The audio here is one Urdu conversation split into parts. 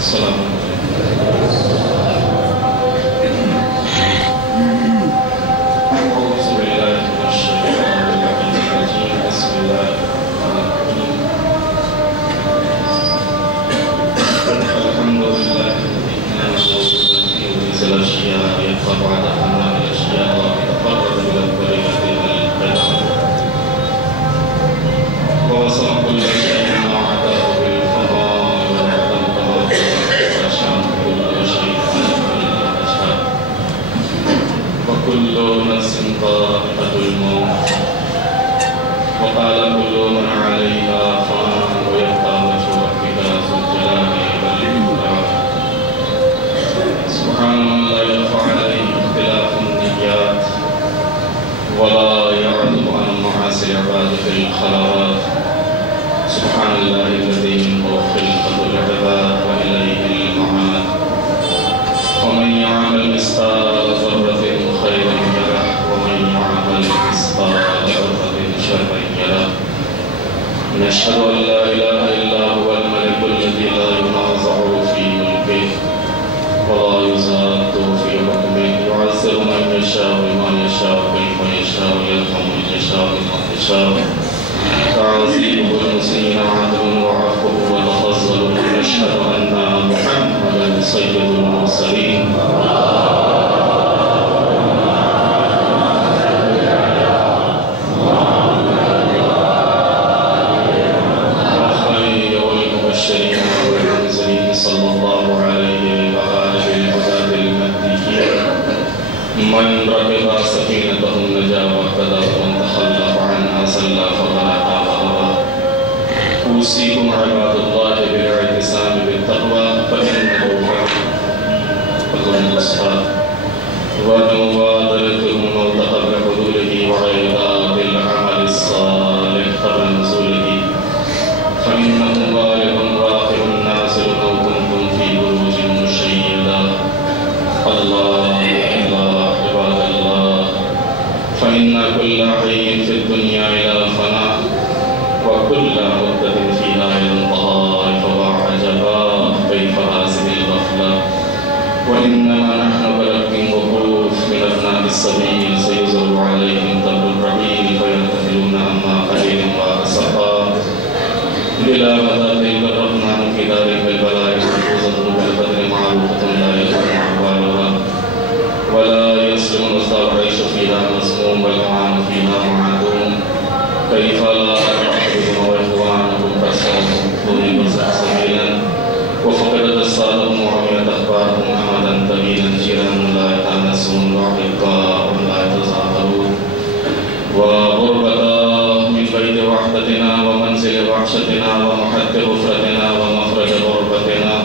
السلام نشهد أن لا إله إلا هو الملك الذي لا ينازع في ملكه ولا يزاد في حكمه يعذب من يشاء بما يشاء كيف يشاء يرحم من يشاء بما يشاء تعذيبه المسلمين عدل وعفوه وتفضل نشهد أن محمدا سيد المرسلين من ركب سفينته النجا واهتدى ومن تخلف عنها سلى فغرق وغوى أوصيكم عباد الله بالاعتصام بالتقوى فإنه فضل الوسطى ومبادرتهم موت قبل حلوله وعيدا بالعمل الصالح قبل نزوله فإنه بالغ راقب ناصر لو كنتم في بروج مشيدا الله فإن كل حي في الدنيا إلى الفناء وكل مدة فيها إلى الانتهاء فوعجبا كيف هذه الغفلة وإنما نحن بلد من وقوف من أبناء السبيل سيزر عليهم تبر الرحيل فيرتحلون أما قليل وأسقا بلا مدى قربنا في دار بالبلاء محفوظة بالبدر معروفة لا يزال أحوالها ولا يسلم الأصدار عيش فيها مسموم والمعان فيها معدوم كيف لا تحبهم وإخوانهم فاسمهم دون برزق سبيلا وفقدت الصادق وعميت أخبارهم أمدا طويلا جيران لا يتناسون وأحباء لا يتزاحرون وغربتا من بيت وحدتنا ومنزل وحشتنا ومحد غفرتنا ومخرج غربتنا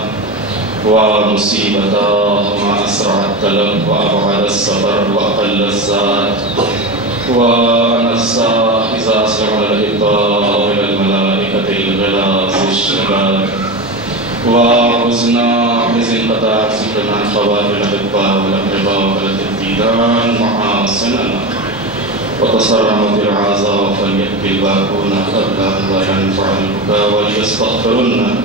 ومصيبتا ما أسرع الطلب وأبعد السفر وأقل الزاد ونسى إذا أسرع الإبطاء إلى الملائكة الغلاظ الشباب وحزنا بزن قطع سكرنا خوابنا الإبطاء والأقرباء وبلد الديدان محاسننا وتصرمت العزاء فليبكي الباكون قبل أن لا ينفع البكاء وليستغفرن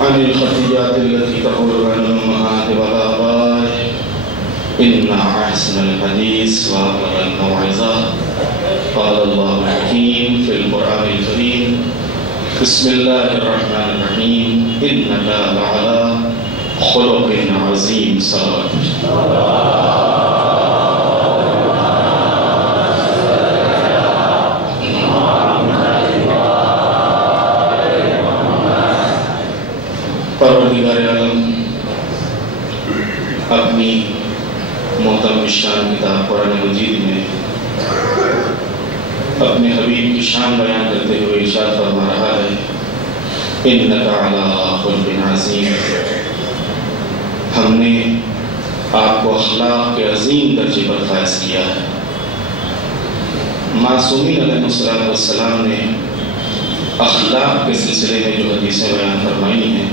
عن الخطيئات التي تحول بين الأمهات والآباء إن أحسن الحديث وأبلغ الموعظة قال الله الحكيم في القرآن الكريم بسم الله الرحمن الرحيم إنك لعلى خلق عظيم صلوات پروردگار عالم اپنی محترم شان کتاب قرآن مجید میں اپنے حبیب کی شان بیان کرتے ہوئے ارشاد فرما رہا ہے انک علی خلق عظیم ہم نے آپ کو اخلاق کے عظیم درجے پر فائز کیا ہے معصومین علیہ السلام نے اخلاق کے سلسلے میں جو حدیثیں بیان فرمائی ہیں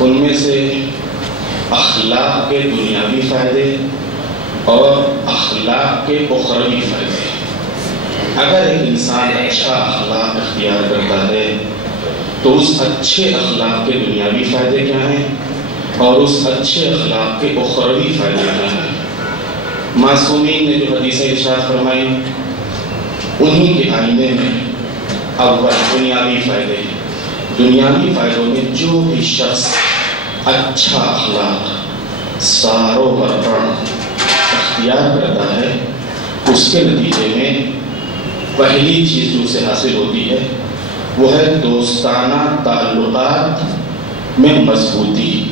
ان میں سے اخلاق کے دنیاوی فائدے اور اخلاق کے اخروی فائدے اگر ایک انسان اچھا اخلاق اختیار کرتا ہے تو اس اچھے اخلاق کے دنیاوی فائدے کیا ہیں اور اس اچھے اخلاق کے اخروی فائدے کیا ہیں؟ معصومین نے جو حدیثیں ارشاد فرمائی انہی کے آئینے میں اول دنیاوی فائدے ہیں۔ دنیاوی فائدوں میں جو بھی شخص اچھا اخلاق ساروں برپر اختیار کرتا ہے اس کے نتیجے میں پہلی چیز جو اسے حاصل ہوتی ہے وہ ہے دوستانہ تعلقات میں مضبوطی۔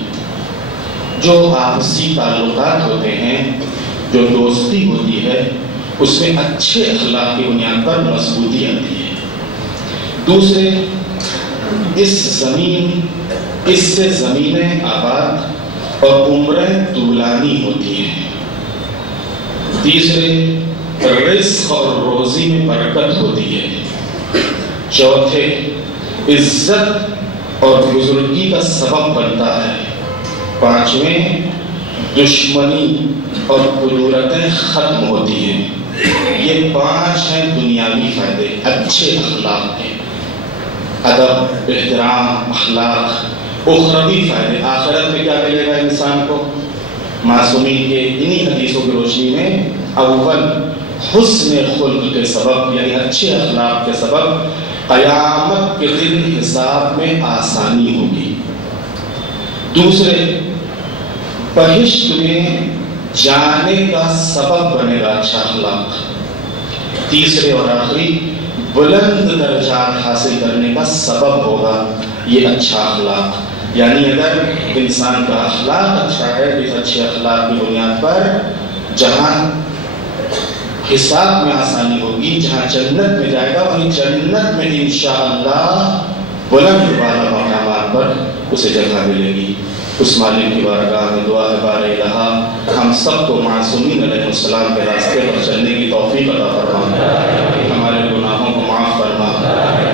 جو آپسی تعلقات ہوتے ہیں، جو دوستی ہوتی ہے، اس میں اچھے اخلاق کی بنیاد پر مضبوطی آتی ہے۔ دوسرے، اس سے زمینیں آباد اور عمریں طولانی ہوتی ہیں۔ تیسرے، رزق اور روزی میں برکت ہوتی ہے۔ چوتھے، عزت اور بزرگی کا سبب بنتا ہے۔ پانچویں، دشمنی اور کدورتیں ختم ہوتی ہیں۔ یہ 5 ہیں دنیاوی فائدے اچھے اخلاق کے۔ ادب، احترام، اخلاق، اخروی فائدے آخرت میں کیا ملے گا انسان کو؟ معصومین کے انہی حدیثوں کی روشنی میں اول حسن خلق کے سبب یعنی اچھے اخلاق کے سبب قیامت کے دن حساب میں آسانی ہوگی۔ دوسرے، بہشت میں جانے کا سبب بنے گا اچھا اخلاق۔ تیسرے اور آخری، بلند درجات حاصل کرنے کا سبب ہوگا یہ اچھا اخلاق۔ یعنی اگر انسان کا اخلاق اچھا ہے، اس اچھے اخلاق کی بنیاد پر جہاں حساب میں آسانی ہوگی، جہاں جنت میں جائے گا، وہیں جنت میں انشاءاللہ بلند والا مقامات پر اسے جگہ ملے گی۔ اس مالک کی بارگاہ میں دعا ہے بار الہ ہم سب کو معصومین علیہ السلام کے راستے پر چلنے کی توفیق عطا فرما، ہمارے گناہوں کو معاف فرما،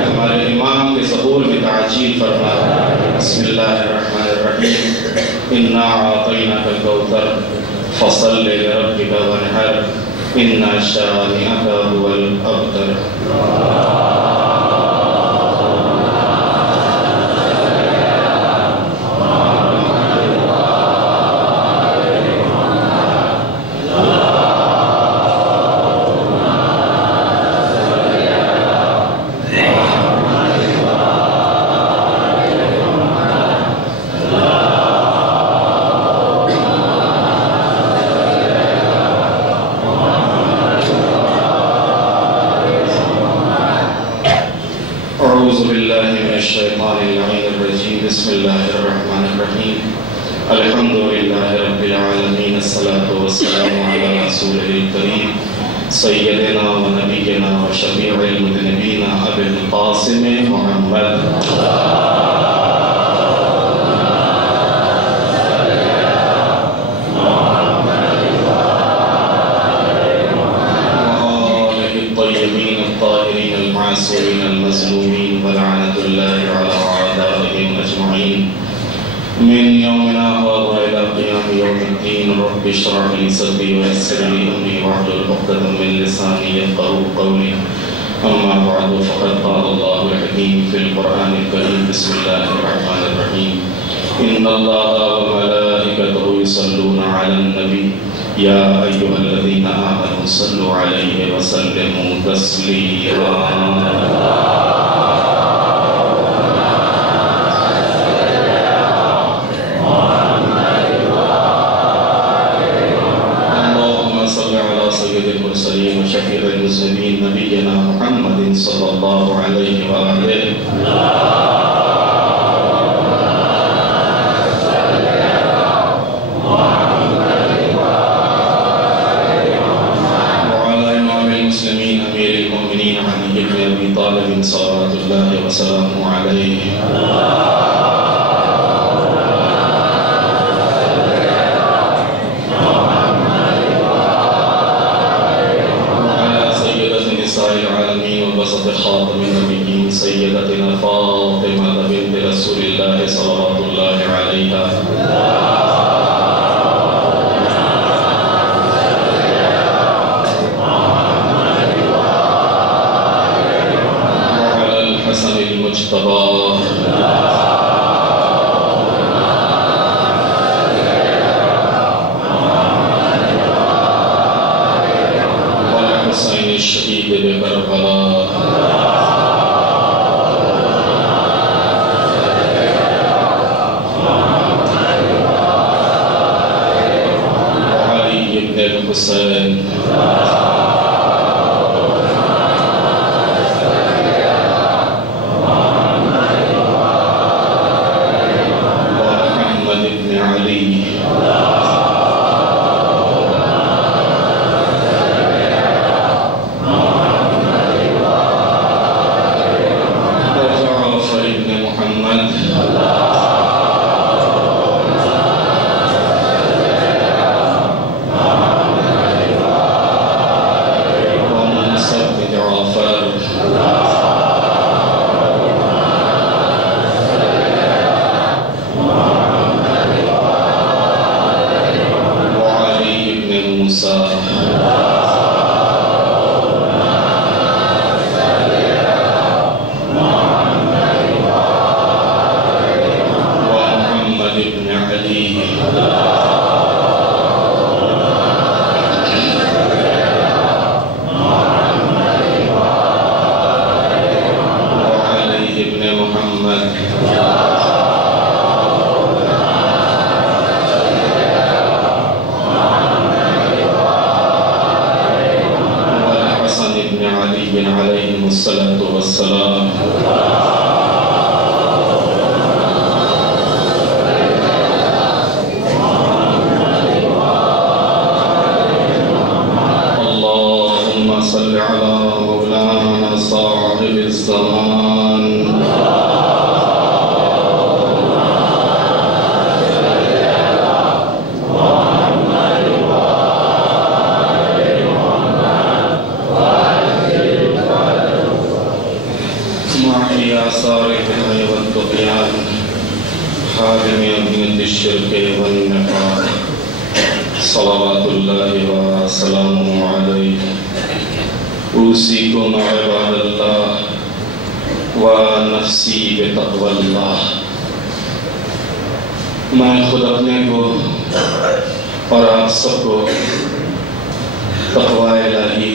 ہمارے امام کے ظہور میں تعجیل فرما۔ بسم اللہ الرحمن الرحیم، انا اعطیناک الکوثر فصل لربک وانحر ان شانئک هو الابتر۔ بسم اللہ الرحمن الرحیم، الحمد للہ رب العالمین، الصلاة والسلام علی رسولہ الکریم سیدنا و نبینا و شفیع المذنبین ابی القاسم محمد۔ الطيبين الطاهرين المعصومين المظلومين ولعنة الله على أعدائهم أجمعين من يومنا هذا إلى قيام يوم الدين۔ رب اشرح لي صدري ويسر لي أمري واحلل عقدة من لساني يفقهوا قولي، أما بعد فقد قال الله الحكيم في القرآن الكريم، بسم الله الرحمن الرحيم، إن الله وملائكته يصلون على النبي يا أيها الذين آمنوا صلوا عليه وسلموا تسليما۔ اللهم صل على سيد المرسلين وشفيع المذنبين نبينا محمد صلى الله عليه وآله۔ صلوات الله وسلامه عليه۔ وعلى سيدة نساء العالمين وبسط خاتم النبيين سيدتنا فاطمة بنت رسول الله صلوات الله عليها۔ المجتبى الحسین ومحمد بن علی وجعفر بن محمد صلوات اللہ وسلامہ علیہ اوصیکم عباد اللہ ونفسی بتقوی اللہ۔ میں خود اپنے کو اور آپ سب کو تقوی الہی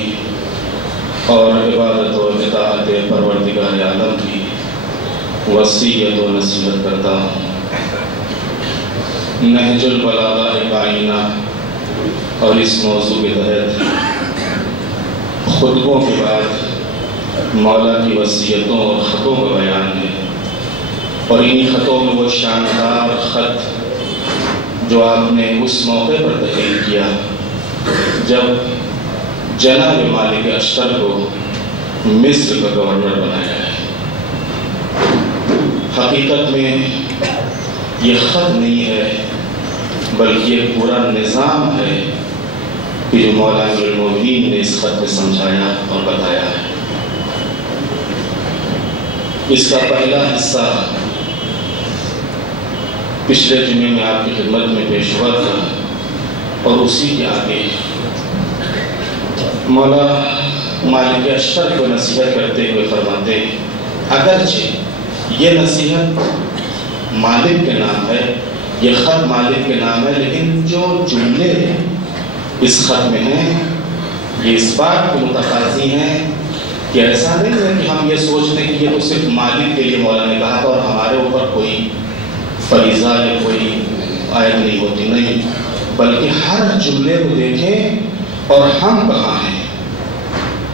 اور عبادت و اطاعت پروردگار عالم کی وصیت و نصیحت کرتا ہوں۔ نہج البلاغہ کائنہ اور اس موضوع کے تحت خطبوں کے بعد مولا کی وصیتوں اور خطوں کا بیان ہے، اور انہی خطوں میں وہ شاندار خط جو آپ نے اس موقع پر تحریر کیا جب جناب مالک اشتر کو مصر کا گورنر بنایا ہے۔ حقیقت میں یہ خط نہیں ہے بلکہ ایک پورا نظام ہے کہ جو مولا امیر المومنین نے اس خط میں سمجھایا اور بتایا ہے۔ اس کا پہلا حصہ پچھلے جمعے میں آپ کی خدمت میں پیش ہوا تھا، اور اسی کے آگے مولا مالک اشتر کو نصیحت کرتے ہوئے فرماتے ہیں اگرچہ یہ نصیحت مالک کے نام ہے، یہ خط مالک کے نام ہے، لیکن جو جملے اس خط میں ہیں یہ اس بات کو متقاضی ہیں کہ ایسا نہیں ہے کہ ہم یہ سوچ لیں کہ یہ تو صرف مالک کے لیے مولا نے کہا تھا اور ہمارے اوپر کوئی فریضہ یا کوئی عائد نہیں ہوتی، نہیں، بلکہ ہر جملے کو دیکھیں اور ہم کہاں ہیں،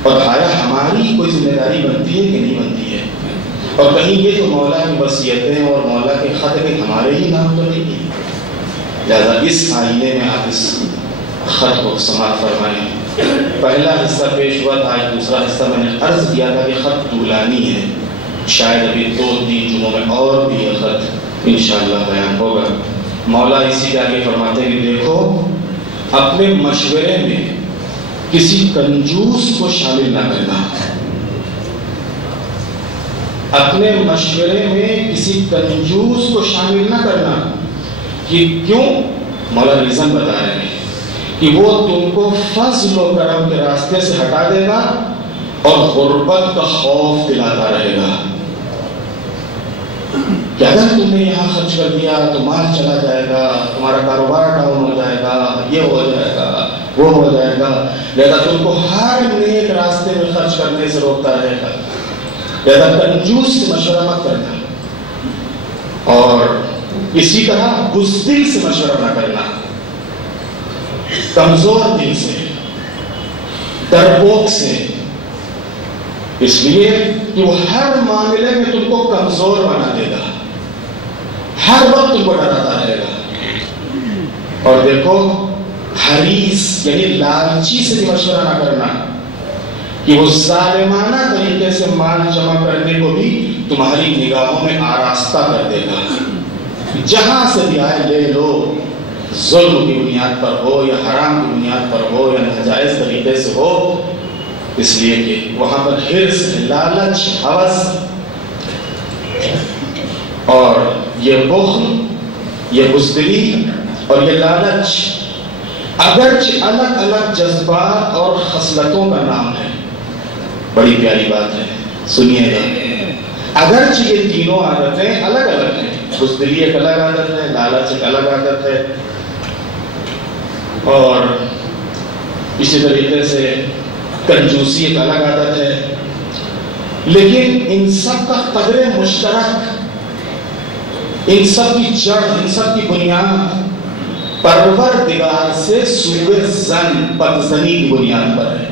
اور آیا ہماری کوئی ذمہ داری بنتی ہے کہ نہیں بنتی ہے، اور کہیں یہ جو مولا کی وصیتیں اور مولا کے خط کے ہمارے ہی نام تو نہیں ہے۔ لہذا اس آئینے میں آپ اس خط کو سماعت فرمائیں۔ پہلا حصہ پیش ہوا تھا، دوسرا حصہ میں نے عرض کیا تھا کہ خط طولانی ہے، شاید ابھی 2-3 جمعوں میں اور بھی یہ خط انشاءاللہ بیان ہوگا۔ مولا اسی کے آگے فرماتے ہیں کہ دیکھو اپنے مشورے میں کسی کنجوس کو شامل نہ کرنا، اپنے مشورے میں کسی کنجوس کو شامل نہ کرنا۔ کہ کیوں؟ مولا ریزن بتا رہے ہیں کہ وہ تم کو فضل و کرم کے راستے سے ہٹا دے گا اور غربت کا خوف دلاتا رہے گا کہ اگر تم نے یہاں خرچ کر دیا تو مال چلا جائے گا، تمہارا کاروبار ڈاؤن ہو جائے گا، یہ ہو جائے گا، وہ ہو جائے گا، لہذا تم کو ہر نیک راستے میں خرچ کرنے سے روکتا رہے گا، لہذا کنجوس سے مشورہ مت کرنا، اور اسی طرح بزدل سے مشورہ نہ کرنا۔ کمزور دل سے، ڈرپوک سے، اس لیے کہ وہ ہر معاملے میں تم کو کمزور بنا دے گا، ہر وقت تم کو ڈراتا رہے گا۔ اور دیکھو حریص یعنی لالچی سے بھی مشورہ نہ کرنا کہ وہ ظالمانہ طریقے سے مال جمع کرنے کو بھی تمہاری نگاہوں میں آراستہ کر دے گا، جہاں سے بھی آئے لے لو، ظلم کی بنیاد پر ہو یا حرام کی بنیاد پر ہو یا ناجائز طریقے سے ہو، اس لیے کہ وہاں پر حرص، لالچ، ہوس اور یہ بخل، یہ بزدلی اور یہ لالچ اگرچہ الگ الگ جذبات اور خصلتوں کا نام ہے، بڑی پیاری بات ہے، سنیے گا، اگرچہ یہ تینوں عادتیں الگ الگ ہیں، بزدلی ایک الگ عادت ہے، لالچ ایک الگ عادت ہے، اور اسی طریقے سے کنجوسی ایک الگ عادت ہے، لیکن ان سب کا قدر مشترک، ان سب کی جڑ، ان سب کی بنیاد پروردگار سے سوء ظن، بدظنی کی بنیاد پر ہے،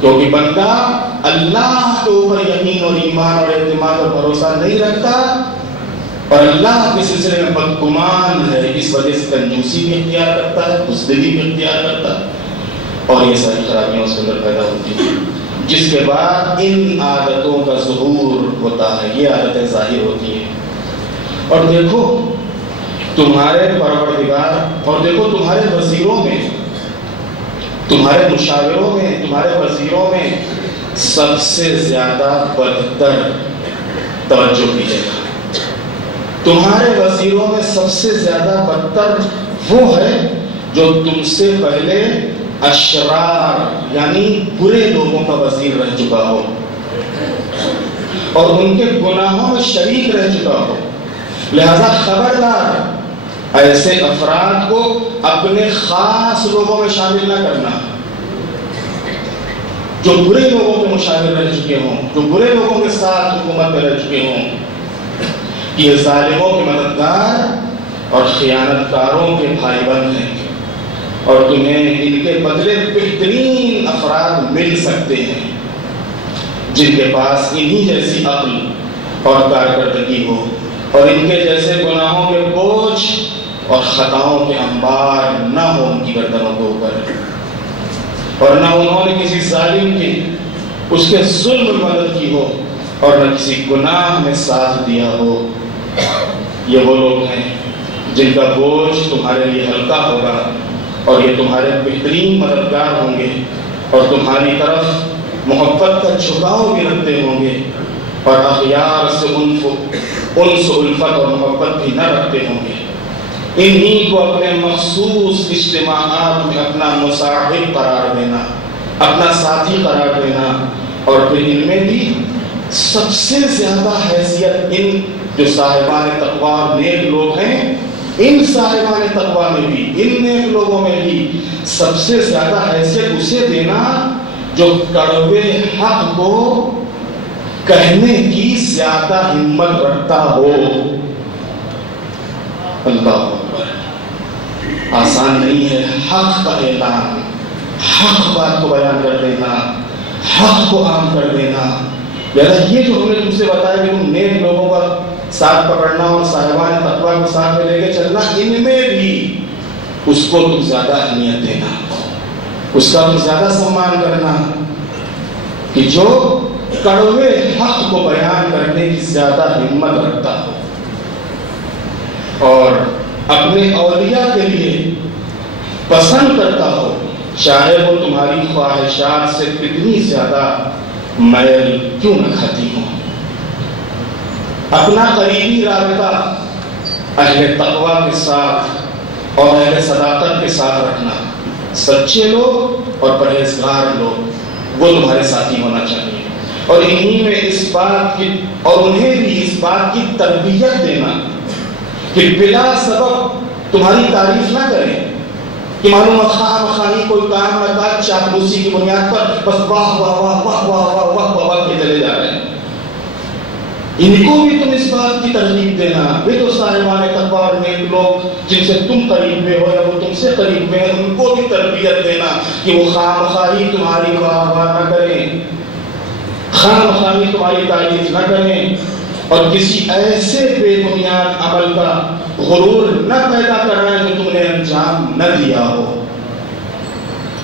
کیونکہ بندہ اللہ کے اوپر یقین اور ایمان اور اعتماد اور بھروسہ نہیں رکھتا اور اللہ کے سلسلے میں بدگمان ہے، اس وجہ سے کنجوسی بھی اختیار کرتا ہے، بزدلی بھی اختیار کرتا ہے، اور یہ ساری خرابیاں اس کے اندر پیدا ہوتی ہیں، جس کے بعد ان عادتوں کا ظہور ہوتا ہے، یہ عادتیں ظاہر ہوتی ہیں۔ اور دیکھو تمہارے پروردگار اور دیکھو تمہارے وزیروں میں، تمہارے مشاوروں میں، تمہارے وزیروں میں سب سے زیادہ بدتر، توجہ کیجیے گا، تمہارے وزیروں میں سب سے زیادہ بدتر وہ ہے جو تم سے پہلے اشرار یعنی برے لوگوں کا وزیر رہ چکا ہو اور ان کے گناہوں میں شریک رہ چکا ہو، لہذا خبردار ایسے افراد کو اپنے خاص لوگوں میں شامل نہ کرنا، جو برے لوگوں کے مشاور رہ چکے ہوں، جو برے لوگوں کے ساتھ حکومت میں رہ چکے ہوں، یہ ظالموں کے مددگار اور خیانت کاروں کے بھائی بند ہیں، اور تمہیں ان کے بدلے بہترین افراد مل سکتے ہیں جن کے پاس انہی جیسی عقل اور کارکردگی ہو اور ان کے جیسے گناہوں کے بوجھ اور خطاؤں کے انبار نہ ہو ان کی گردنوں کے اوپر، اور نہ انہوں نے کسی ظالم کی اس کے ظلم میں مدد کی ہو اور نہ کسی گناہ میں ساتھ دیا ہو۔ یہ وہ لوگ ہیں جن کا بوجھ تمہارے لیے ہلکا ہوگا اور یہ تمہارے بہترین مددگار ہوں گے اور تمہاری طرف محبت کا جھکاؤ بھی رکھتے ہوں گے اور اخیار سے انس و الفت اور محبت بھی نہ رکھتے ہوں گے۔ انہی کو اپنے مخصوص اجتماعات میں اپنا مصاحب قرار دینا، اپنا ساتھی قرار دینا، اور پھر ان میں بھی سب سے زیادہ حیثیت ان جو صاحبان تقویٰ اور نیک لوگ ہیں، ان صاحبان تقویٰ میں بھی، ان نیک لوگوں میں بھی سب سے زیادہ حیثیت اسے دینا جو کڑوے حق کو کہنے کی زیادہ ہمت رکھتا ہو۔ اللہ اکبر، آسان نہیں ہے حق کا اعلان، حق بات کو بیان کر دینا، حق کو عام کر دینا۔ لہذا یہ جو ہم نے تم سے بتایا کہ تم نیک لوگوں کا ساتھ پکڑنا اور صاحبان تقویٰ کو ساتھ میں لے کے چلنا، ان میں بھی اس کو تم زیادہ اہمیت دینا، اس کا تم زیادہ سمان کرنا، کہ جو کڑوے حق کو بیان کرنے کی زیادہ ہمت رکھتا ہو اور اپنے اولیاء کے لیے پسند کرتا ہو، چاہے وہ تمہاری خواہشات سے کتنی زیادہ میل کیوں نہ کھاتی ہوں۔ اپنا قریبی رابطہ اہل تقویٰ کے ساتھ اور اہل صداقت کے ساتھ رکھنا، سچے لوگ اور پرہیزگار لوگ وہ تمہارے ساتھی ہونا چاہیے، اور انہی میں اس بات کی اور انہیں بھی اس بات کی تربیت دینا کہ بلا سبب تمہاری تعریف نہ کریں، کہ معلوم خواہ مخواہی کوئی کام نہ کار چاپلوسی کی بنیاد پر بس واہ واہ واہ واہ واہ واہ واہ واہ واہ کے چلے جا رہے ہیں۔ ان کو بھی تم اس بات کی ترغیب دینا، یہ تو صاحبان تقویٰ اور نیک لوگ جن سے تم قریب میں ہو یا وہ تم سے قریب میں ہیں، ان کو بھی تربیت دینا کہ وہ خواہ مخواہی تمہاری واہ نہ کریں، خواہ مخواہی تمہاری تعریف نہ کریں، اور کسی ایسے بے بنیاد عمل کا غرور نہ پیدا کرنا جو تم نے انجام نہ دیا ہو،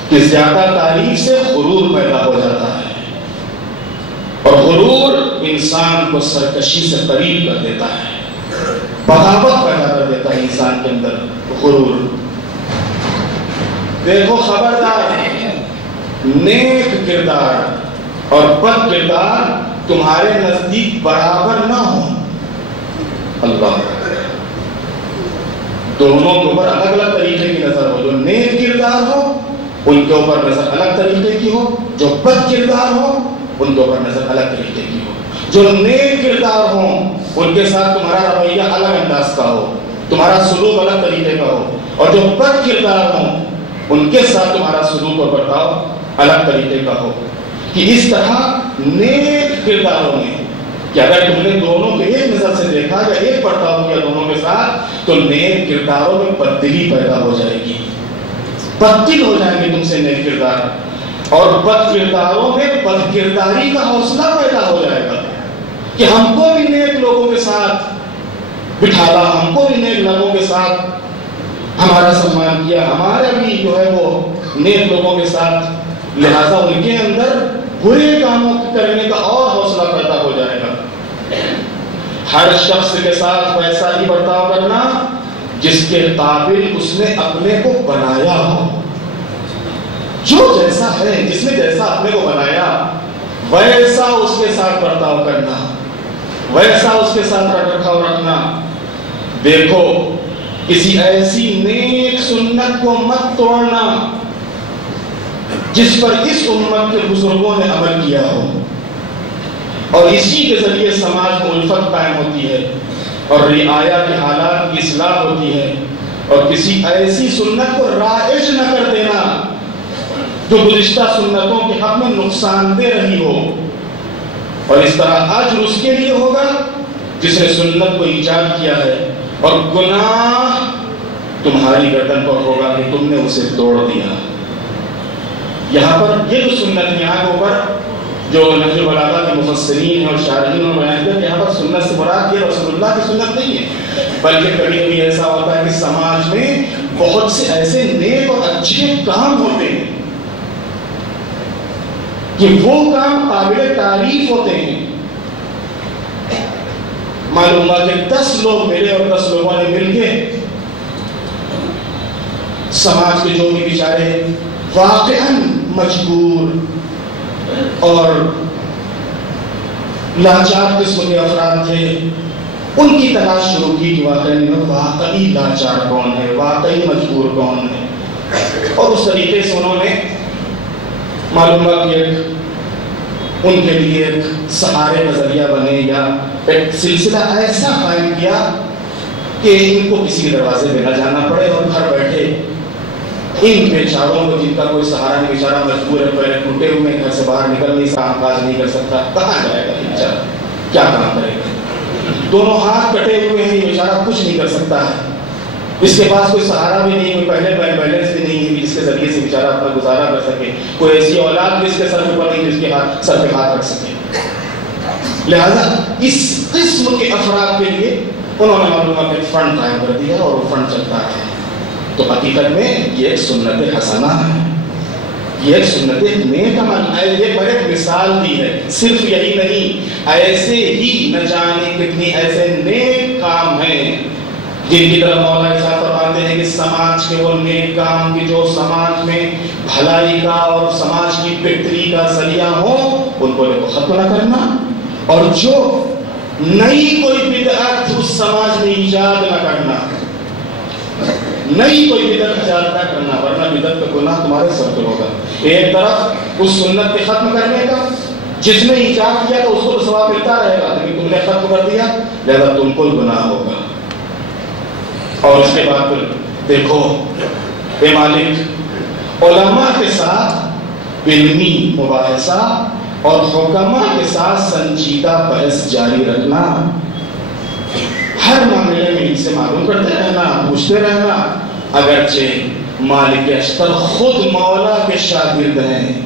کہ زیادہ تعریف سے غرور پیدا ہو جاتا ہے، اور غرور انسان کو سرکشی سے قریب کر دیتا ہے، بغاوت پیدا کر دیتا ہے انسان کے اندر غرور۔ دیکھو خبردار، نیک کردار اور بد کردار تمہارے نزدیک برابر نہ ہو، اللہ دونوں کے اوپر الگ الگ طریقے کی نظر ہو، جو نیک کردار ہو ان کے اوپر نظر الگ طریقے کی ہو، جو بد کردار ہو ان کے اوپر نظر الگ طریقے کی ہو۔ جو نیک کردار ہوں ان کے ساتھ تمہارا رویہ الگ انداز کا ہو، تمہارا سلوک الگ طریقے کا ہو، اور جو بد کردار ہوں ان کے ساتھ تمہارا سلوک اور برتاؤ الگ طریقے کا ہو۔ کہ اس طرح نیک کرداروں میں کہ اگر تم نے دونوں کے ایک نظر سے دیکھا یا ایک برتاؤ کیا دونوں کے ساتھ، تو نیک کرداروں میں بددلی پیدا ہو جائے گی، بددل ہو جائیں گے تم سے نیک کردار، اور بد کرداروں میں بد کرداری کا حوصلہ پیدا ہو جائے گا کہ ہم کو بھی نیک لوگوں کے ساتھ بٹھالا، ہم کو بھی نیک لوگوں کے ساتھ ہمارا سمان کیا، ہمارا بھی جو ہے وہ نیک لوگوں کے ساتھ، لہذا ان کے اندر برے کاموں کرنے کا اور حوصلہ پیدا ہو جائے گا۔ ہر شخص کے ساتھ ویسا ہی برتاؤ کرنا جس کے قابل اس نے اپنے کو بنایا ہو، جو جیسا ہے، جس نے جیسا اپنے کو بنایا ویسا اس کے ساتھ برتاؤ کرنا، ویسا اس کے ساتھ رکھ رکھاؤ رکھنا۔ دیکھو کسی ایسی نیک سنت کو مت توڑنا جس پر اس امت کے بزرگوں نے عمل کیا ہو، اور اسی کے ذریعے سماج میں الفت قائم ہوتی ہے اور رعایا کے حالات کی اصلاح ہوتی ہے، اور کسی ایسی سنت کو رائج نہ کر دینا جو گزشتہ سنتوں کے حق میں نقصان دہ رہی ہو، اور اس طرح اجر اس کے لیے ہوگا جس نے سنت کو ایجاد کیا ہے، اور گناہ تمہاری گردن پر ہوگا کہ تم نے اسے توڑ دیا۔ یہاں پر یہ جو سنت یہاں کے اوپر جو نہج البلاغہ کے مفسرین ہیں اور شارحین نے بیان کیا کہ یہاں پر سنت سے مراد یہ رسول اللہ کی سنت نہیں ہے، بلکہ کبھی کبھی ایسا ہوتا ہے کہ سماج میں بہت سے ایسے نیک اور اچھے کام ہوتے ہیں کہ وہ کام قابل تعریف ہوتے ہیں۔ معلوم ہوا کہ 10 لوگ ملے اور 10 لوگوں نے مل کے سماج کے جو بھی بیچارے واقعاً مجبور اور لاچار قسم کے افراد تھے، ان کی تلاش شروع کی کہ واقعی لاچار کون ہے، واقعی مجبور کون ہے، اور اس طریقے سے انہوں نے معلوم ہوا کہ ان کے لیے ایک سہارے کا ذریعہ بنے یا ایک سلسلہ ایسا قائم کیا کہ ان کو کسی دروازے پہ نہ جانا پڑے، اور گھر بیٹھے ان بیچاروں کو جن کا کوئی سہارا نہیں، بیچارہ مجبور ہے، پہلے ٹوٹے ہوئے گھر سے باہر نکل نہیں، کام کاج نہیں کر سکتا، کہاں جائے گا بیچارہ، کیا کام کرے گا، دونوں ہاتھ کٹے ہوئے ہیں، یہ بیچارہ کچھ نہیں کر سکتا ہے، اس کے پاس کوئی سہارا بھی نہیں، کوئی پہلے بیلنس بھی نہیں ہے جس کے ذریعے سے بیچارہ اپنا گزارا کر سکے، کوئی ایسی اولاد بھی اس کے سر پر نہیں جس کے ہاتھ سر پہ ہاتھ رکھ سکے۔ لہذا اس قسم کے افراد کے لیے انہوں نے معلومات ایک فنڈ قائم کر دیا اور وہ فنڈ چلتا ہے۔ تو حقیقت میں یہ ایک سنت حسنہ ہے، یہ ایک سنت نیک عمل ہے، یہ پر ایک مثال دی ہے۔ صرف یہی نہیں، ایسے ہی نہ جانے کتنی ایسے نیک کام ہیں جن کی طرف مولا ارشاد فرماتے ہیں کہ سماج کے وہ نیک کام کی جو سماج میں بھلائی کا اور سماج کی بہتری کا ذریعہ ہو، ان کو ختم نہ کرنا، اور جو نئی کوئی بدعت اس سماج میں ایجاد نہ کرنا، نئی کوئی بدعت ایجاد نہ کرنا، ورنہ بدعت کا گناہ تمہارے سر پہ ہوگا۔ ایک طرف اس سنت کے ختم کرنے کا، جس نے ایجاد کیا تو اس کو تو ثواب ملتا رہے گا، لیکن تم نے ختم کر دیا لہذا تم کو گناہ ہوگا۔ اور اس کے بعد پھر دیکھو اے مالک، علماء کے ساتھ علمی مباحثہ اور حکما کے ساتھ سنجیدہ بحث جاری رکھنا، ہر معاملے میں ان سے معلوم کرتے رہنا، پوچھتے رہنا، اگرچہ مالک اشتر خود مولا کے شاگرد ہیں،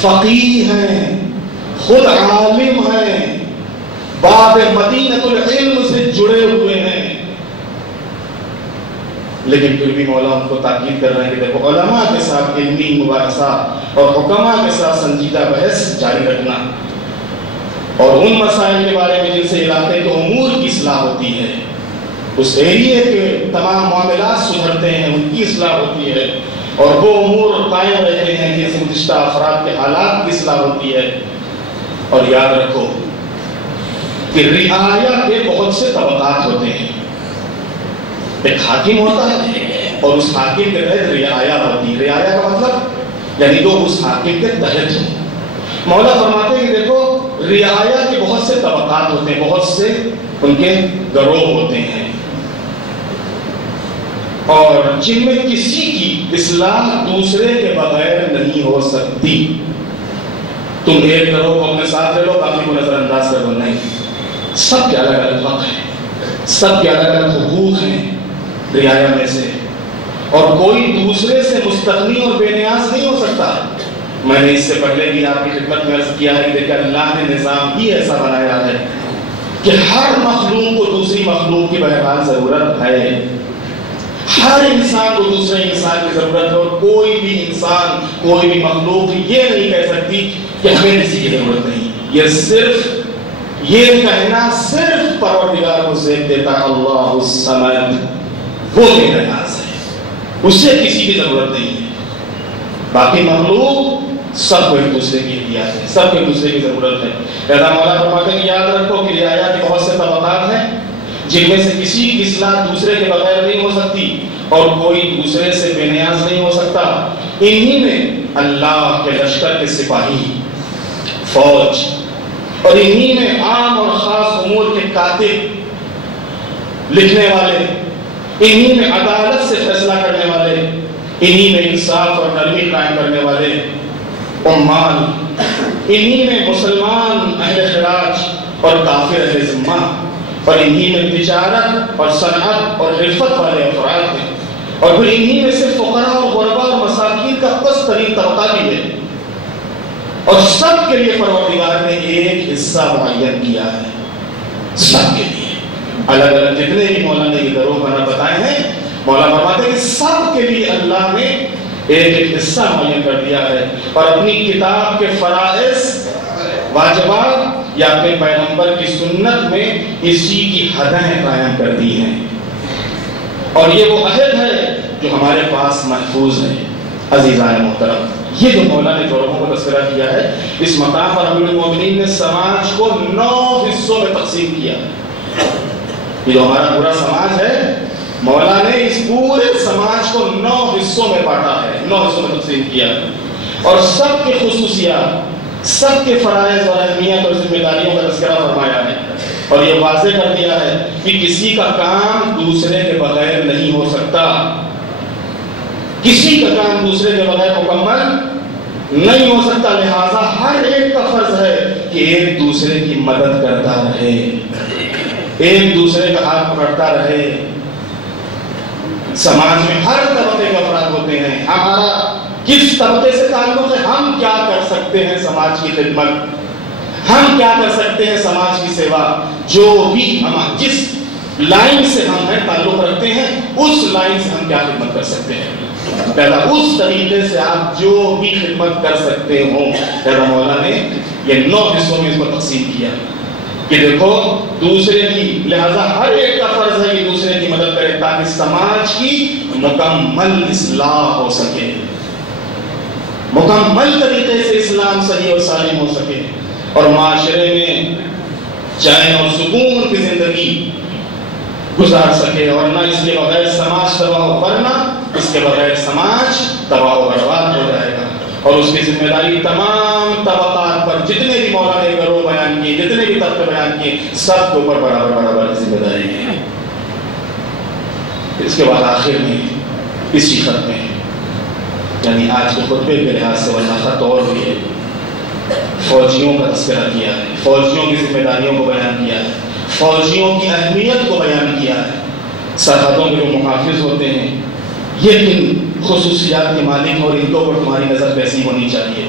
فقیہ ہیں، خود عالم ہیں، باب مدینۃ العلم سے جڑے ہوئے ہیں، لیکن پھر بھی مولا ان کو تاکید کر رہے ہیں کہ دیکھو علماء کے ساتھ علمی مباحثہ اور حکماء کے ساتھ سنجیدہ بحث جاری رکھنا، اور ان مسائل کے بارے میں جن سے علاقے کے امور کی اصلاح ہوتی ہے، اس ایریے کے تمام معاملات سدھرتے ہیں، ان کی اصلاح ہوتی ہے، اور وہ امور قائم رہتے ہیں جن سے گزشتہ افراد کے حالات کی اصلاح ہوتی ہے۔ اور یاد رکھو کہ رعایا کے بہت سے طبقات ہوتے ہیں، ایک حاکم ہوتا ہے اور اس حاکم کے تحت رعایا ہوتی ہے۔ رعایا کا مطلب یعنی لوگ اس حاکم کے تحت ہیں۔ مولا فرماتے ہیں کہ دیکھو رعایا کے بہت سے طبقات ہوتے ہیں، بہت سے ان کے گروہ ہوتے ہیں، اور جن میں کسی کی اصلاح دوسرے کے بغیر نہیں ہو سکتی۔ تم ایک گروہ کو اپنے ساتھ لے لو، باقی کو نظر انداز کر دو، نہیں، سب کے الگ الگ حق ہیں، سب کے الگ الگ حقوق ہیں رعایا میں سے، اور کوئی دوسرے سے مستغنی اور بے نیاز نہیں ہو سکتا۔ میں نے اس سے پہلے بھی آپ کی خدمت میں عرض کیا ہے کہ اللہ نے نظام ہی ایسا بنایا ہے کہ ہر مخلوق کو دوسری مخلوق کی بہرحال ضرورت ہے، ہر انسان کو دوسرے انسان کی ضرورت ہے، اور کوئی بھی انسان، کوئی بھی مخلوق یہ نہیں کہہ سکتی کہ ہمیں کسی کی ضرورت نہیں۔ یہ صرف یہ کہنا صرف پروردگار کو زیب دیتا ہے، اللہ الصمد، وہ بے نیاز ہے، اسے کسی کی ضرورت نہیں ہے۔ باقی مخلوق سب کو ایک دوسرے کی احتیاط ہے، سب کو ایک دوسرے کی ضرورت ہے۔ لہذا مولا فرماتے ہیں کہ یاد رکھو کہ رعایا کے بہت سے طبقات ہیں جن میں سے کسی کی اصلاح دوسرے کے بغیر نہیں ہو سکتی، اور کوئی دوسرے سے بے نیاز نہیں ہو سکتا۔ انہی میں اللہ کے لشکر کے سپاہی، فوج، اور انہی میں عام اور خاص امور کے کاتب، لکھنے والے، انہی میں عدالت سے فیصلہ کرنے والے، انہی میں انصاف اور نرمی قائم کرنے والے عمال، انہی میں مسلمان اہل خراج اور کافر اہل ذمہ، اور انہی میں تجارت اور صنعت اور حرفت والے افراد ہیں، اور پھر انہی میں سے فقراء اور غرباء اور مساکین کا پست ترین طبقہ بھی ہے، اور سب کے لیے پروردگار نے ایک حصہ معین کیا ہے، سب کے لیے الگ الگ جتنے بھی مولا نے یہ گروہ بنا بتائے ہیں، مولا فرماتے ہیں کہ سب کے لیے اللہ نے ایک ایک حصہ معین کر دیا ہے، اور اپنی کتاب کے فرائض، واجبات یا اپنے پیغمبر کی سنت میں اسی کی حدیں قائم کر دی ہیں، اور یہ وہ عہد ہے جو ہمارے پاس محفوظ ہے۔ عزیزان محترم، یہ جو مولا نے گروہوں کا تذکرہ کیا ہے، اس مقام پر امیر المومنین نے سماج کو 9 حصوں میں تقسیم کیا۔ یہ جو ہمارا پورا سماج ہے، مولا نے اس پورے سماج کو 9 حصوں میں بانٹا ہے، 9 حصوں میں تقسیم کیا، اور سب کے خصوصیات، سب کے فرائض اور اہمیت اور ذمہ داریوں کا تذکرہ فرمایا ہے، اور یہ واضح کر دیا ہے کہ کسی کا کام دوسرے کے بغیر نہیں ہو سکتا، کسی کا کام دوسرے کے بغیر مکمل نہیں ہو سکتا۔ لہذا ہر ایک کا فرض ہے کہ ایک دوسرے کی مدد کرتا رہے، ایک دوسرے کا ہاتھ پکڑتا رہے۔ سماج میں ہر طبقے کے افراد ہوتے ہیں، ہمارا کس طبقے سے تعلق ہے، ہم کیا کر سکتے ہیں سماج کی خدمت، ہم کیا کر سکتے ہیں سماج کی سیوا، جو بھی ہم جس لائن سے ہم ہیں تعلق رکھتے ہیں، اس لائن سے ہم کیا خدمت کر سکتے ہیں، پہلا اس طریقے سے آپ جو بھی خدمت کر سکتے ہوں۔ پہلا مولا نے یہ 9 حصوں میں اس کو تقسیم کیا کہ دیکھو دوسرے کی، لہذا ہر ایک کا فرض ہے کہ دوسرے کی مدد کرے تاکہ سماج کی مکمل اصلاح ہو سکے، مکمل طریقے سے اسلام صحیح اور سالم ہو سکے، اور معاشرے میں چین اور سکون کی زندگی گزار سکے، اور نہ اس کے بغیر سماج تباہ، ورنہ اس کے بغیر سماج تباہ و برباد ہو جائے گا۔ اور اس کی ذمہ داری تمام طبقات پر، جتنے بھی مولا نے گروہ بیان کیے، جتنے بھی طبقے بیان کیے، سب کے اوپر برابر برابر ذمہ داری ہے۔ اس کے بعد آخر میں اسی خط میں، یعنی آج کے خطبے کے لحاظ سے ورنہ خط اور بھی ہے، فوجیوں کا تذکرہ کیا ہے، فوجیوں کی ذمہ داریوں کو بیان کیا ہے، فوجیوں کی اہمیت کو بیان کیا ہے، سرحدوں کے جو محافظ ہوتے ہیں یہ کن خصوصیات کے مالک ہیں اور ان کے اوپر تمہاری نظر کیسی ہونی چاہیے،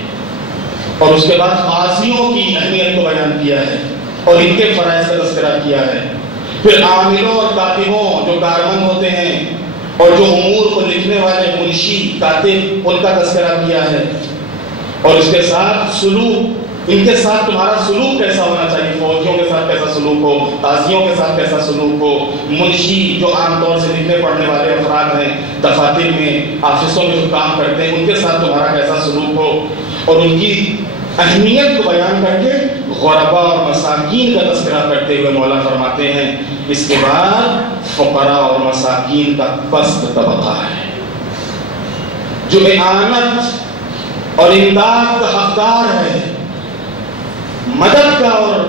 اور اس کے بعد قاضیوں کی اہمیت کو بیان کیا ہے اور ان کے فرائض کا تذکرہ کیا ہے، پھر عاملوں اور کاتبوں جو کارمند ہوتے ہیں اور جو امور کو لکھنے والے منشی کاتب ان کا تذکرہ کیا ہے، اور اس کے ساتھ سلوک، ان کے ساتھ تمہارا سلوک کیسا ہونا چاہیے، فوجیوں کے ساتھ کیسا سلوک ہو، قاضیوں کے ساتھ کیسا سلوک ہو، منشی جو عام طور سے لکھنے پڑھنے والے افراد ہیں دفاتر میں آفسوں میں جو کام کرتے ہیں ان کے ساتھ تمہارا کیسا سلوک ہو، اور ان کی اہمیت کو بیان کر کے غرباء اور مساکین کا تذکرہ کرتے ہوئے مولا فرماتے ہیں اس کے بعد فقراء اور مساکین کا پست طبقہ ہے جو اعانت اور امداد کا حقدار ہے، مدد کا اور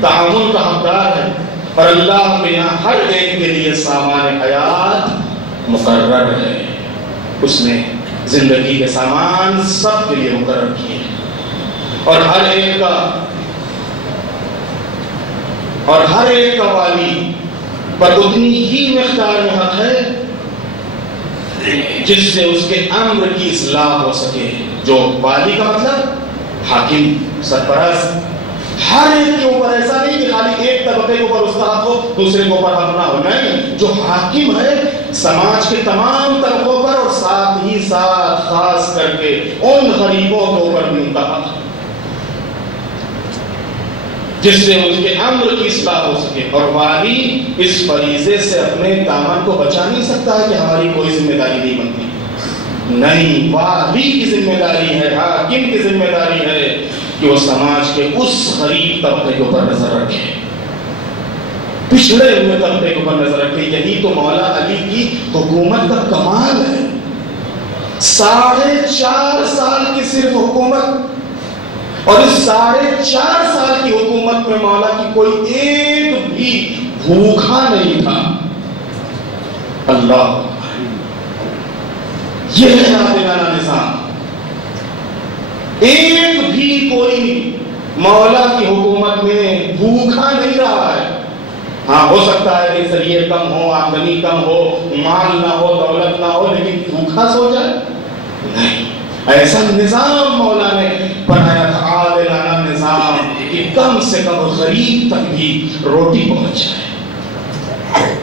تعاون کا حقدار ہے، اور اللہ کے یہاں ہر ایک کے لیے سامان حیات مقرر ہے، اس نے زندگی کے سامان سب کے لیے مقرر کیے اور ہر ایک کا والی پر اتنی ہی مقدار میں حق ہے جس سے اس کے امر کی اصلاح ہو سکے، جو والی کا مطلب حاکم سرپرست، ہر ایک کے اوپر ایسا نہیں کہ خالی ایک طبقے کے اوپر اس کا حق ہو دوسرے کے اوپر حق نہ ہو، نہیں، جو حاکم ہے سماج کے تمام طبقوں پر اور ساتھ ہی ساتھ خاص کر کے ان غریبوں کے اوپر بھی ان کا حق ہے جس سے اس کے امر کی اصلاح ہو سکے، اور والی اس فریضے سے اپنے دامن کو بچا نہیں سکتا ہے کہ ہماری کوئی ذمہ داری نہیں بنتی، نہیں، والی کی ذمہ داری ہے، حاکم کی ذمہ داری ہے کہ وہ سماج کے اس غریب طبقے کے اوپر نظر رکھے، پچھڑے ہوئے طبقے کے اوپر نظر رکھے۔ یہی تو مولا علی کی حکومت کا کمال ہے، 4.5 سال کی صرف حکومت، اور اس 4.5 سال کی حکومت میں مولا کی کوئی ایک بھی بھوکا نہیں تھا، اللہ، یہ ہے عادلانہ نظام، ایک بھی کوئی مولا کی حکومت میں بھوکا نہیں رہا ہے۔ ہاں ہو سکتا ہے کہ ذریعے کم ہو، آمدنی کم ہو، مال نہ ہو، دولت نہ ہو، لیکن بھوکا سو جائے نہیں، ایسا نظام مولا نے بنایا تھا، عادلانہ نظام، کہ کم سے کم غریب تک بھی روٹی پہنچ جائے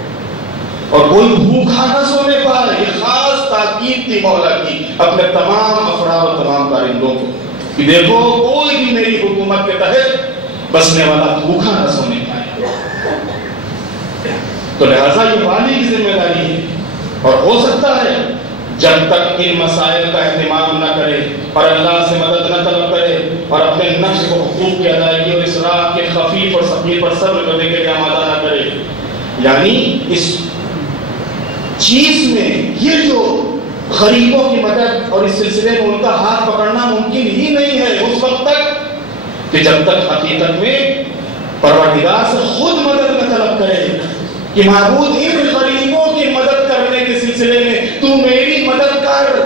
اور کوئی بھوکا نہ سونے پائے۔ یہ خاص تاکید تھی مولا کی اپنے تمام افراد اور تمام کارندوں کو کہ دیکھو کوئی بھی میری حکومت کے تحت بسنے والا بھوکا نہ سونے پائے۔ تو لہذا یہ والی کی ذمہ داری ہے، اور ہو سکتا ہے جب تک ان مسائل کا اہتمام نہ کرے اور اللہ سے مدد نہ طلب کرے اور اپنے نفس کو حقوق کی ادائیگی اور اسراف کے خفیف اور ثقیل پر صبر کرنے کے لیے آمادہ نہ کرے، یعنی اس چیز میں یہ جو غریبوں کی مدد اور اس سلسلے میں ان کا ہاتھ پکڑنا ممکن ہی نہیں ہے اس وقت تک کہ جب تک حقیقت میں پروردگار سے خود مدد نہ طلب کرے کہ معبود ان غریبوں کی مدد کرنے کے سلسلے میں تو میری مدد کر،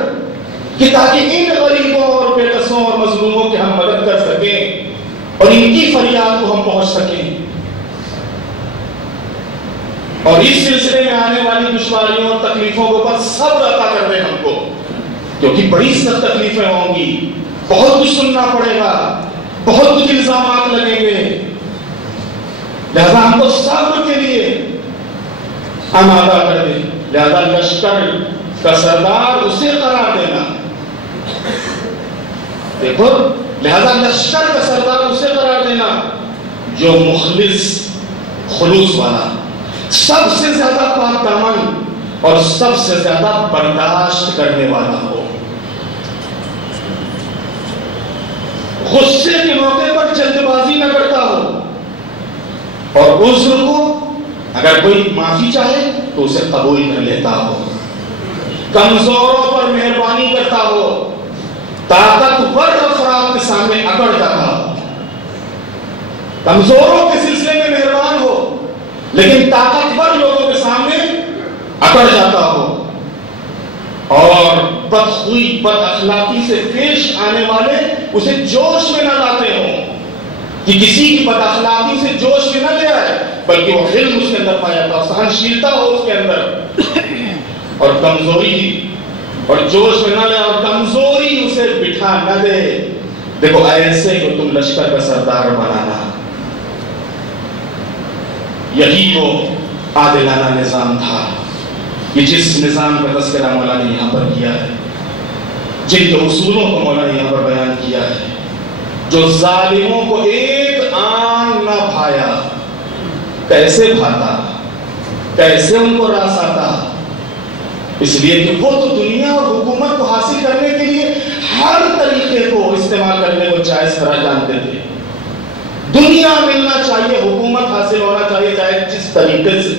کہ تاکہ ان غریبوں اور بے کسوں اور مظلوموں کی ہم مدد کر سکیں اور ان کی فریاد کو ہم پہنچ سکیں، اور اس سلسلے میں آنے والی دشواریوں اور تکلیفوں کے اوپر صبر عطا کر دے ہم کو، کیونکہ بڑی سخت تکلیفیں ہوں گی، بہت کچھ سننا پڑے گا، بہت کچھ الزامات لگیں گے، لہذا ہم کو صبر کے لیے آمادہ کر دے۔ لہذا لشکر کا سردار اسے قرار دینا، دیکھو، لہذا لشکر کا سردار اسے قرار دینا جو مخلص، خلوص والا، سب سے زیادہ پاک دامن اور سب سے زیادہ برداشت کرنے والا ہو، غصے کے موقع پر جلد بازی نہ کرتا ہو، اور عذر کو اگر کوئی معافی چاہے تو اسے قبول کر لیتا ہو، کمزوروں پر مہربانی کرتا ہو، طاقتور افراد کے سامنے اکڑ جاتا ہو، کمزوروں کے سلسلے میں مہربان ہو لیکن طاقتور لوگوں کے سامنے اکڑ جاتا ہو، اور بدخوئی بد اخلاقی سے پیش آنے والے اسے جوش میں نہ لاتے ہوں کہ کسی کی بد اخلاقی سے جوش میں نہ لے آئے، بلکہ وہ علم اس کے اندر پایا تھا، سہنشیلتا ہو اس کے اندر، اور کمزوری اور جوش میں نہ لے اور کمزوری اسے بٹھا نہ دے۔ دیکھو ایسے کو تم لشکر کا سردار بنانا، یہی وہ عادلانہ نظام تھا کہ جس نظام کا تذکرہ مولانا نے یہاں پر کیا ہے، جن کے اصولوں کو مولانا نے یہاں پر بیان کیا ہے، جو ظالموں کو ایک آن نہ بھایا، کیسے بھاتا، کیسے ان کو راس آتا، اس لیے کہ وہ تو دنیا اور حکومت کو حاصل کرنے کے لیے ہر طریقے کو استعمال کرنے کو جائز قرار جانتے تھے۔ دنیا ملنا چاہیے، حکومت حاصل ہونا چاہیے، چاہے جس طریقے سے،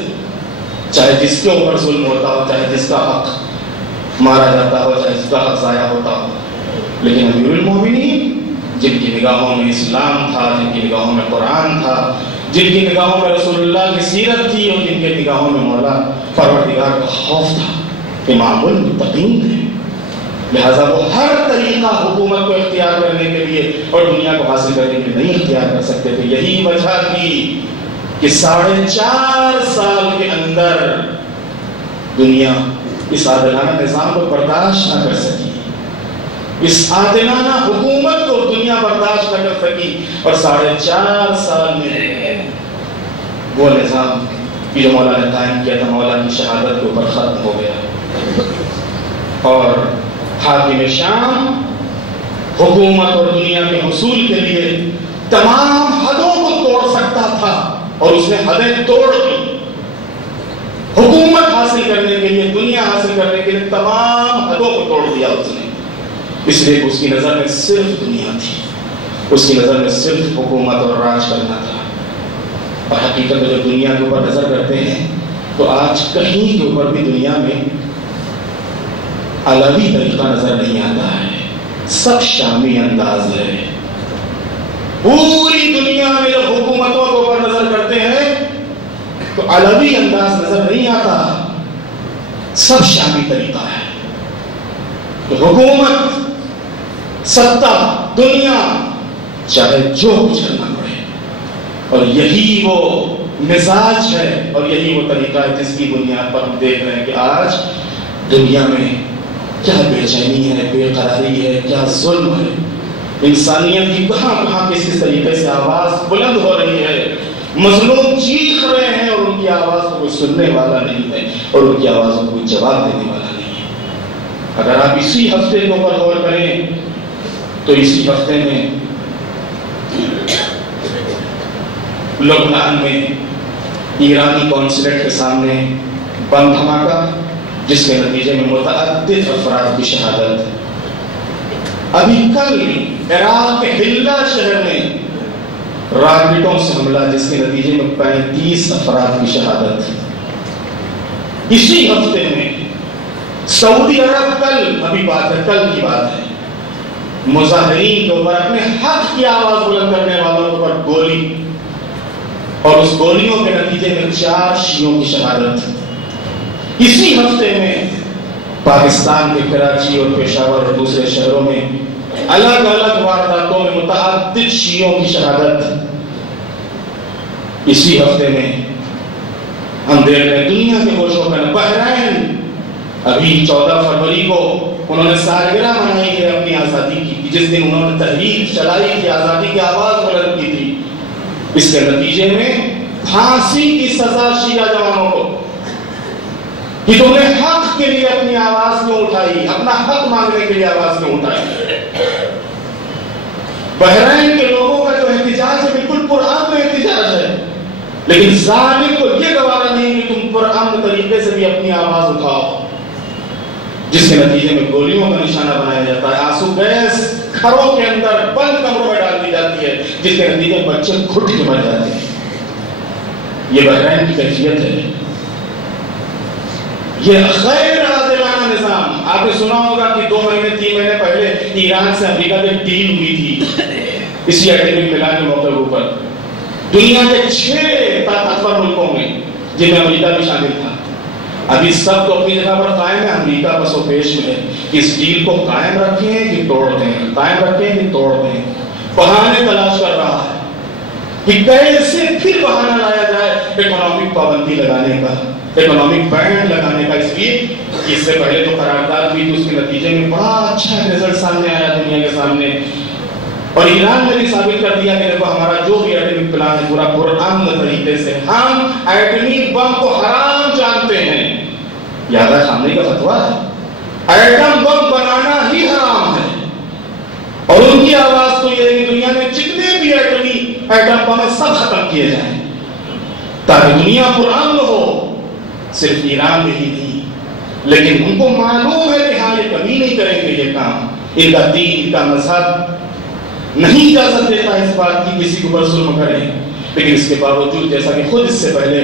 چاہے جس کے اوپر ظلم ہوتا ہو، چاہے جس کا حق مارا جاتا ہو، چاہے جس کا حق ضائع ہوتا ہو۔ لیکن امیر المومنین جن کی نگاہوں میں اسلام تھا، جن کی نگاہوں میں قرآن تھا، جن کی نگاہوں میں رسول اللہ کی سیرت تھی، اور جن کے نگاہوں میں مولا پروردگار کا خوف تھا، امام المتقین تھے، لہذا وہ ہر طریقہ حکومت کو اختیار کرنے کے لیے اور دنیا کو حاصل کرنے کے لیے نہیں اختیار کر سکتے تھے۔ یہی وجہ تھی کہ 4.5 سال کے اندر دنیا اس عادلانہ نظام کو برداشت نہ کر سکی، اس عادلانہ حکومت کو دنیا برداشت نہ کر سکی، اور 4.5 سال میں وہ نظام کہ جو مولا نے قائم کیا تھا، مولا کی شہادت کے اوپر ختم ہو گیا، اور حاکم شام حکومت اور دنیا کے حصول کے لیے تمام حدوں کو توڑ سکتا تھا، اور اس نے حدیں توڑ دی۔ حکومت حاصل کرنے کے لیے، دنیا حاصل کرنے کے لیے تمام حدوں کو توڑ دیا اس نے، اس لیے اس کی نظر میں صرف دنیا تھی، اس کی نظر میں صرف حکومت اور راج کرنا تھا۔ اور حقیقت میں جب دنیا کے اوپر نظر کرتے ہیں تو آج کہیں کے اوپر بھی دنیا میں علوی طریقہ نظر نہیں آتا ہے، سب شامی انداز ہے۔ پوری دنیا میں جب حکومتوں کے اوپر نظر کرتے ہیں تو علوی انداز نظر نہیں آتا، سب شامی طریقہ ہے۔ تو حکومت، ستہ، دنیا، چاہے جو کچھ کرنا پڑے، اور یہی وہ مزاج ہے اور یہی وہ طریقہ ہے جس کی بنیاد پر ہم دیکھ رہے ہیں کہ آج دنیا میں کیا بے چینی ہے، بے قراری ہے، کیا ظلم ہے، انسانیت کی کہاں کہاں کس طریقے سے آواز بلند ہو رہی ہے، مظلوم چیخ رہے ہیں اور ان کی آواز کو کوئی سننے والا نہیں ہے، اور ان کی آواز کو کوئی جواب دینے والا نہیں ہے۔ اگر آپ اسی ہفتے کے اوپر غور کریں تو اسی ہفتے میں لبنان میں ایرانی قونصلیٹ کے سامنے بم دھماکہ، جس کے نتیجے میں متعدد افراد کی شہادت۔ ابھی کل عراق کے حلہ شہر میں راکٹوں سے حملہ، جس کے نتیجے میں 35 افراد کی شہادت۔ اسی ہفتے میں سعودی عرب، کل ابھی بات ہے، کل کی بات ہے، مظاہرین کے اوپر، اپنے حق کی آواز بلند کرنے والوں کے اوپر گولی، اور اس گولیوں کے نتیجے میں 4 شیعوں کی شہادت۔ اسی ہفتے میں پاکستان کے کراچی اور پشاور اور دوسرے شہروں میں الگ الگ وارداتوں میں متعدد شیعوں کی شہادت۔ اسی ہفتے میں ہم دیکھ رہے ہیں دنیا کے گوشوں میں بحرین، ابھی 14 فروری کو انہوں نے سالگرہ منائی ہے اپنی آزادی کی، جس دن انہوں نے تحریک چلائی تھی، آزادی کی آواز بلند کی تھی۔ اس کے نتیجے میں پھانسی کی سزا شیعہ جوانوں کو، کہ تم نے حق کے لیے اپنی آواز کیوں اٹھائی، اپنا حق مانگنے کے لیے آواز کیوں اٹھائی۔ بحرین کے لوگوں کا جو احتجاج ہے بالکل پرامن احتجاج ہے، لیکن ظالم کو یہ گوارا نہیں کہ تم پرامن طریقے سے بھی اپنی آواز اٹھاؤ، جس کے نتیجے میں گولیوں کا نشانہ بنایا جاتا ہے، آنسو گیس گھروں کے اندر بند کمروں میں ڈال دی جاتی ہے، جس کے نتیجے میں بچے گھٹ کے مر جاتے ہیں۔ یہ بحرین کی کیفیت ہے، یہ غیر عادلانہ نظام۔ آپ نے سنا ہوگا کہ 2 مہینے 3 مہینے پہلے ایران سے امریکہ کی ڈیل ہوئی تھی اسی ایٹمی میلاد کے موقع کے اوپر، دنیا کے 6 طاقتور ملکوں میں، جن میں امریکہ بھی شامل تھا، ابھی سب تو اپنی جگہ پر قائم ہے، امریکہ پس و پیش میں ہے کہ اس ڈیل کو قائم رکھیں کہ توڑ دیں، قائم رکھیں کہ توڑ دیں، بہانے تلاش کر رہا ہے کہ کیسے پھر بہانہ لایا جائے اکنامک پابندی لگانے کا، اکنامک بینڈ لگانے کا۔ اس لیے اس سے پہلے جو قرارداد ہوئی تھی اس کے نتیجے میں بڑا اچھا رزلٹ سامنے آیا دنیا کے سامنے، اور ایران نے بھی ثابت کر دیا کہ دیکھو ہمارا جو بھی ایٹمی پلان ہے پورا پرامن طریقے سے، ہم ایٹمی بم کو حرام جانتے ہیں۔ یاد ہے خامنئی کا فتویٰ ہے ایٹم بم بنانا ہی حرام ہے، اور ان کی آواز تو یہ ہے کہ دنیا میں جتنے بھی ایٹم بم ہیں سب ختم کیے جائیں تاکہ دنیا پرامن ہو۔ صرف ایران میں ہی نہیں، لیکن ان کو معلوم ہے کہ ہاں یہ کبھی نہیں کریں گے یہ کام، ان کا دین، ان کا مذہب نہیں اجازت دیتا اس بات کی کسی کو ظلم کریں، لیکن اس کے باوجود جیسا کہ خود اس سے پہلے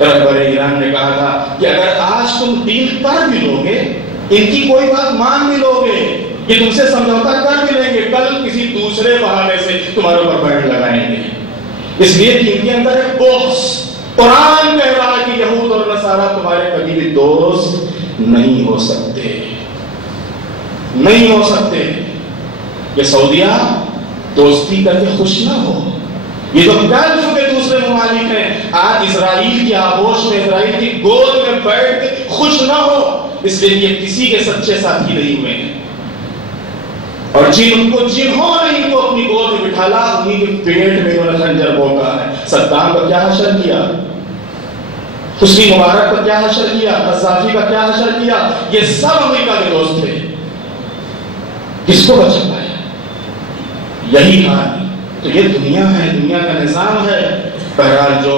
رہبر ایران نے کہا تھا کہ اگر آج تم ڈیل کر بھی لو گے، ان کی کوئی بات مان بھی لو گے، یہ تم سے سمجھوتا کر بھی لیں گے، کل کسی دوسرے بہانے سے تمہارے اوپر بینڈ لگائیں گے۔ اس لیے کہ ان کے اندر ایک بغض، قرآن کہہ رہا ہے کہ یہود اور نصارہ تمہارے کبھی بھی دوست نہیں ہو سکتے، نہیں ہو سکتے۔ یہ سعودیہ دوستی کر کے خوش نہ ہو، یہ جو گلف کے دوسرے ممالک ہیں آج اسرائیل کی آغوش میں، اسرائیل کی گود میں بیٹھ کے خوش نہ ہو، اس لیے یہ کسی کے سچے ساتھی نہیں ہوئے ہیں، اور جنہوں نے ان کو اپنی گود میں بٹھالا انہیں کے پیٹ میں انہوں نے خنجر بھونکا ہے۔ صدام کا کیا حشر کیا، حسنی مبارک کا کیا حشر کیا، قذافی کا کیا حشر کیا، یہ سب امریکہ کے دوست تھے، کس کو بچا پایا؟ یہی حال تو یہ دنیا ہے، دنیا کا نظام ہے۔ بہرحال جو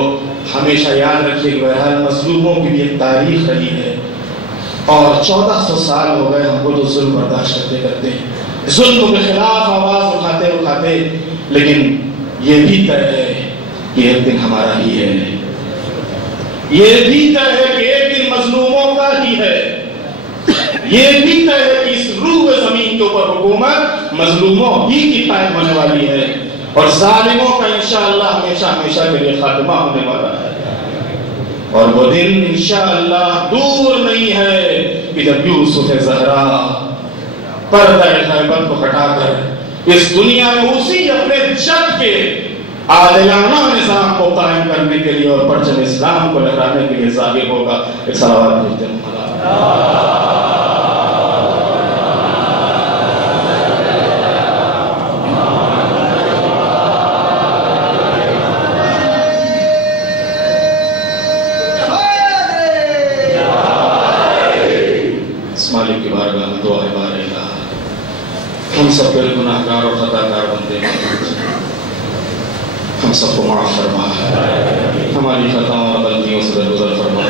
ہمیشہ یاد رکھیے کہ بہرحال مظلوموں کی بھی ایک تاریخ رہی ہے، اور 1400 سال ہو گئے ہم کو تو ظلم برداشت کرتے کرتے، ظلم کے خلاف آواز اٹھاتے اٹھاتے، لیکن یہ بھی طے ہے کہ ایک دن ہمارا ہی ہے، یہ بھی طے ہے کہ ایک دن مظلوموں کا ہی ہے، یہ بھی طے ہے کہ اس روح زمین کے اوپر حکومت مظلوموں ہی کی قائم ہونے والی ہے، اور ظالموں کا انشاءاللہ ہمیشہ ہمیشہ کے لیے خاتمہ ہونے والا ہے۔ اور وہ دن انشاءاللہ دور نہیں ہے کہ جب یوسف زہرا پردہ غیبت کو ہٹا کر اس دنیا میں اسی اپنے جد کے عادلانہ نظام کو قائم کرنے کے لیے اور پرچم اسلام کو لہرانے کے لیے ظاہر ہوگا۔ ایک صلوات بھیجتے ہیں۔ مالک کی بارگاہ میں دعا ہے بار الہ، ہم سب کے گناہگار اور خطا کار بندے ہیں، ہم سب کو معاف فرما، ہماری خطاؤں اور غلطیوں سے درگزر فرما،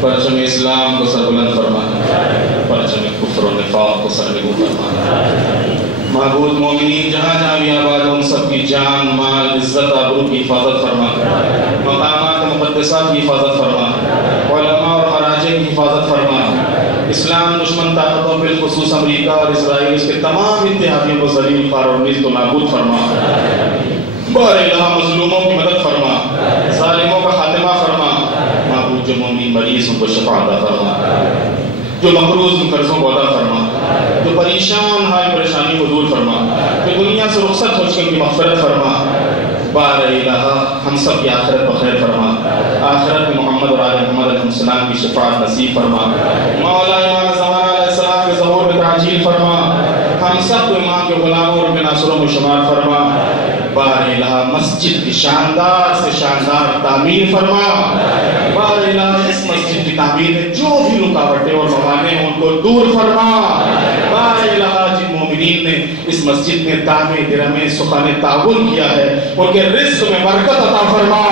پرچم اسلام کو سربلند فرما، پرچم کفر و نفاق کو سرنگوں فرما۔ معبود مومنین جہاں جہاں بھی آباد ہوں سب کی جان، مال، عزت، آبرو کی حفاظت فرما، مقامات مقدسات کی حفاظت فرما، علماء اور خراجے کی حفاظت فرما، اسلام دشمن طاقتوں بالخصوص امریکہ اور اسرائیل اس کے تمام اتحادیوں کو ذلیل خوار اور نیست و نابود فرما۔ بار الہ مظلوموں کی مدد فرما، ظالموں کا خاتمہ فرما، معبود جو مومن مریض ان کو شفا عطا فرما، جو مقروض قرضوں کو عطا فرما، جو پریشان حال پریشانی کو دور فرما، جو دنیا سے رخصت ہو چکے ان کی مغفرت فرما۔ بار الہ ہم سب کی آخرت بخیر فرما، آخرت میں محمد اور آل محمد علیہ السلام کی شفاعت نصیب فرما، مولا امام زمان علیہ السلام کے ظہور میں تعجیل فرما، ہم سب کو امام کے غلاموں اور کے ناصروں میں شمار فرما۔ بار الہ مسجد کی شاندار سے شاندار تعمیر فرما، بار الہ اس مسجد کی تعمیر میں جو بھی رکاوٹیں اور موانع ہیں ان کو دور فرما۔ بار الہ جن مومنین نے اس مسجد میں دامے درہمے سخن تعاون کیا ہے ان کے رزق میں برکت عطا فرما،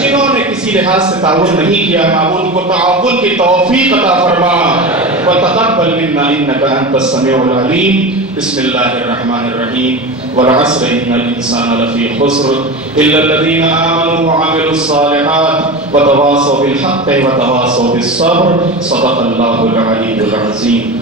جنہوں نے کسی لحاظ سے تعاون نہیں کیا معبود کو تعاون کی توفیق عطا فرما۔ وتقبل منا انك انت السميع العليم۔ بسم الله الرحمن الرحيم۔ والعصر ان الانسان لفي خسر الا الذين امنوا وعملوا الصالحات وتواصوا بالحق وتواصوا بالصبر۔ صدق الله العلي العظيم۔